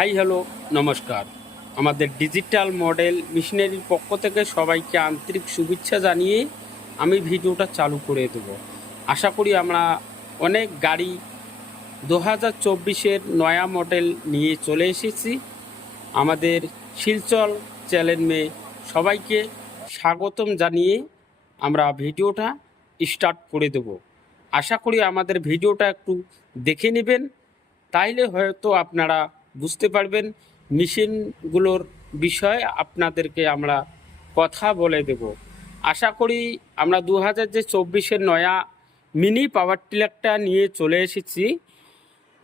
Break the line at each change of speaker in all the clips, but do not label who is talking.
High, hello, নমস্কার। আমাদের digital model মিশনারির পক্ষ থেকে সবাইকে আন্তরিক শুভেচ্ছা জানিয়ে আমি ভিডিওটা চালু করে দেবো। আশা করি আমরা অনেক গাড়ি দু হাজার চব্বিশের নয়া মডেল নিয়ে চলে এসেছি। আমাদের শিলচল চ্যানেল সবাইকে স্বাগতম জানিয়ে আমরা ভিডিওটা স্টার্ট করে দেব। আশা করি আমাদের ভিডিওটা একটু দেখে নেবেন, তাইলে হয়তো আপনারা বুঝতে পারবেন, মেশিনগুলোর বিষয়ে আপনাদেরকে আমরা কথা বলে দেব। আশা করি আমরা দু হাজার যে চব্বিশের নয়া মিনি পাওয়ার টিলারটা নিয়ে চলে এসেছি।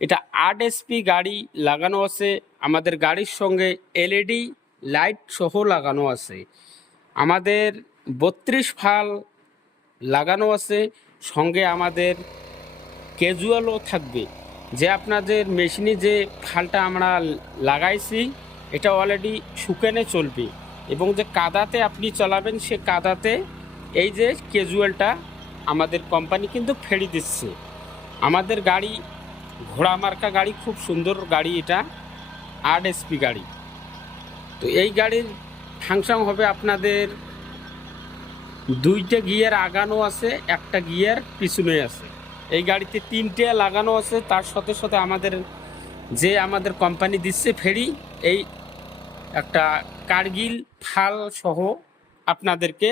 এটা আট এসপি গাড়ি লাগানো আছে, আমাদের গাড়ির সঙ্গে এলইডি লাইট সহ লাগানো আছে। আমাদের বত্রিশ ফাল লাগানো আছে, সঙ্গে আমাদের ক্যাজুয়ালও থাকবে। যে আপনাদের মেশিনে যে ফালটা আমরা লাগাইছি, এটা অলরেডি শুকানে চলবে এবং যে কাদাতে আপনি চালাবেন সে কাদাতে এই যে ক্যাজুয়ালটা আমাদের কোম্পানি কিন্তু ফেরি দিচ্ছে। আমাদের গাড়ি, ঘোড়া মার্কা গাড়ি, খুব সুন্দর গাড়ি এটা আট এসপি গাড়ি। তো এই গাড়ির ফাংশন হবে আপনাদের দুইটা গিয়ার আগানো আছে, একটা গিয়ার পিছনে আছে। এই গাড়িতে তিনটে লাগানো আছে, তার সাথে সাথে আমাদের যে আমাদের কোম্পানি দিচ্ছে ফেরি, এই একটা কার্গিল ফাল সহ আপনাদেরকে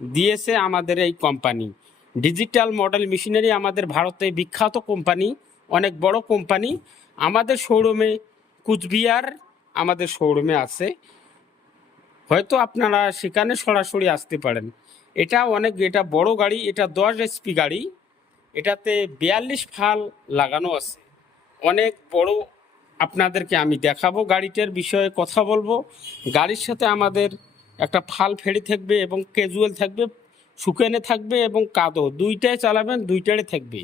দিয়েছে আমাদের এই কোম্পানি ডিজিটাল মডেল মেশিনারি আমাদের ভারতে বিখ্যাত কোম্পানি অনেক বড় কোম্পানি আমাদের শোরুমে কুচবিহার আমাদের শোরুমে আছে। হয়তো আপনারা সেখানে সরাসরি আসতে পারেন। এটা অনেক, এটা বড় গাড়ি, এটা দশ এসপি গাড়ি। এটাতে বিয়াল্লিশ ফাল লাগানো আছে। অনেক বড় আপনাদেরকে আমি দেখাবো গাড়িটার বিষয়ে কথা বলব। গাড়ির সাথে আমাদের একটা ফাল ফেরি থাকবে এবং ক্যাজুয়াল থাকবে, শুকানে থাকবে এবং কাদো। দুইটাই চালাবেন দুইটারে থাকবে।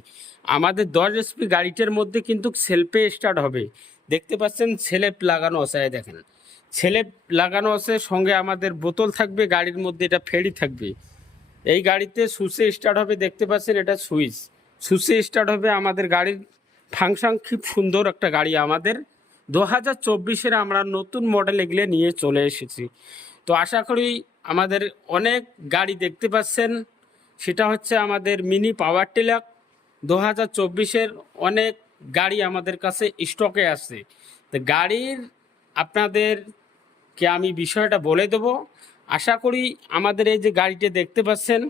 আমাদের দশ এসপি গাড়িটার মধ্যে কিন্তু সেলফে স্টার্ট হবে। দেখতে পাচ্ছেন সেলেপ লাগানো আছে দেখেন। সেলেপ লাগানো আছে, সঙ্গে আমাদের বোতল থাকবে, গাড়ির মধ্যে এটা ফেরি থাকবে। এই গাড়িতে সুইচে স্টার্ট হবে, দেখতে পাচ্ছেন, এটা সুইচ। সুইচে স্টার্ট হবে আমাদের গাড়ির ফাংশন। খুব সুন্দর একটা গাড়ি আমাদের। দু হাজার চব্বিশের আমরা নতুন মডেল এগুলো নিয়ে চলে এসেছি। তো আশা করি আমাদের অনেক গাড়ি দেখতে পাচ্ছেন। সেটা হচ্ছে আমাদের মিনি পাওয়ার টিলার দু হাজার চব্বিশের অনেক গাড়ি আমাদের কাছে স্টকে আছে। তো গাড়ির আপনাদেরকে আমি বিষয়টা বলে দেবো। আশা করি আমাদের এই যে গাড়িটা দেখতে পাচ্ছেন,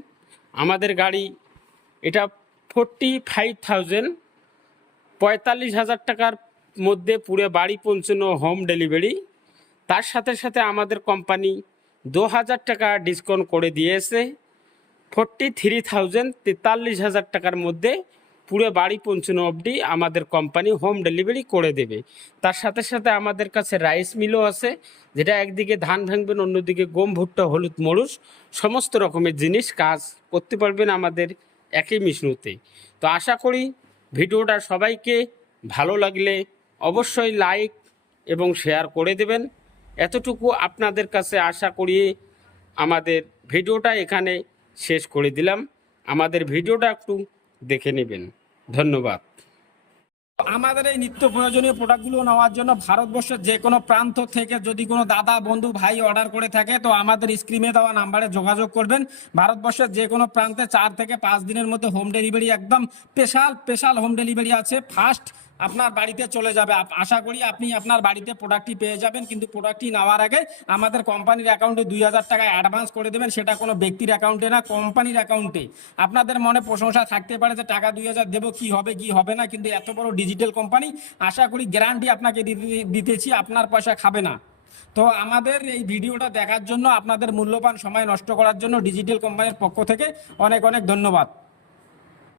আমাদের গাড়ি এটা ফোরটি ফাইভ থাউজেন্ড পঁয়তাল্লিশ হাজার টাকার মধ্যে পুরো বাড়ি পৌঁছানো হোম ডেলিভারি তার সাথে সাথে আমাদের কোম্পানি দু হাজার টাকা ডিসকাউন্ট করে দিয়েছে। ফোরটি থ্রি থাউজেন্ড তেতাল্লিশ হাজার টাকার মধ্যে পুরো বাড়ি পৌঁছানো অবধি আমাদের কোম্পানি হোম ডেলিভারি করে দেবে। তার সাথে সাথে আমাদের কাছে রাইস মিলও আছে, যেটা একদিকে ধান ভাঙবেন, অন্যদিকে গম, ভুট্টা, হলুদ, মরুচ, সমস্ত রকমের জিনিস কাজ করতে পারবেন আমাদের একই মিশনুতে তো আশা করি ভিডিওটা সবাইকে ভালো লাগলে অবশ্যই লাইক এবং শেয়ার করে দেবেন। এতটুকু আপনাদের কাছে আশা করিয়ে আমাদের ভিডিওটা এখানে শেষ করে দিলাম। আমাদের ভিডিওটা একটু দেখে নেবেন। ধন্যবাদ।
আমাদের এই নিত্য প্রয়োজনীয় প্রোডাক্টগুলো নেওয়ার জন্য ভারতবর্ষের যে কোনো প্রান্ত থেকে যদি কোনো দাদা, বন্ধু, ভাই অর্ডার করে থাকে, তো আমাদের স্ক্রিনে দেওয়া নাম্বারে যোগাযোগ করবেন। ভারতবর্ষের যে কোনো প্রান্তে চার থেকে পাঁচ দিনের মধ্যে হোম ডেলিভারি একদম স্পেশাল স্পেশাল হোম ডেলিভারি আছে। ফার্স্ট আপনার বাড়িতে চলে যাবে। আশা করি আপনি আপনার বাড়িতে প্রোডাক্টটি পেয়ে যাবেন, কিন্তু প্রোডাক্টটি নেওয়ার আগে আমাদের কোম্পানির অ্যাকাউন্টে দুই হাজার টাকা অ্যাডভান্স করে দেবেন। সেটা কোনো ব্যক্তির অ্যাকাউন্টে না কোম্পানির অ্যাকাউন্টে আপনাদের মনে প্রশংসা থাকতে পারে যে টাকা দুই হাজার দেবো, কী হবে, কি হবে না, কিন্তু এত বড় ডিজিটাল কোম্পানি আশা করি গ্যারান্টি আপনাকে দিতে- দিতেছি, আপনার পয়সা খাবে না। তো আমাদের এই ভিডিওটা দেখার জন্য, আপনাদের মূল্যবান সময় নষ্ট করার জন্য ডিজিটাল কোম্পানির পক্ষ থেকে অনেক অনেক ধন্যবাদ।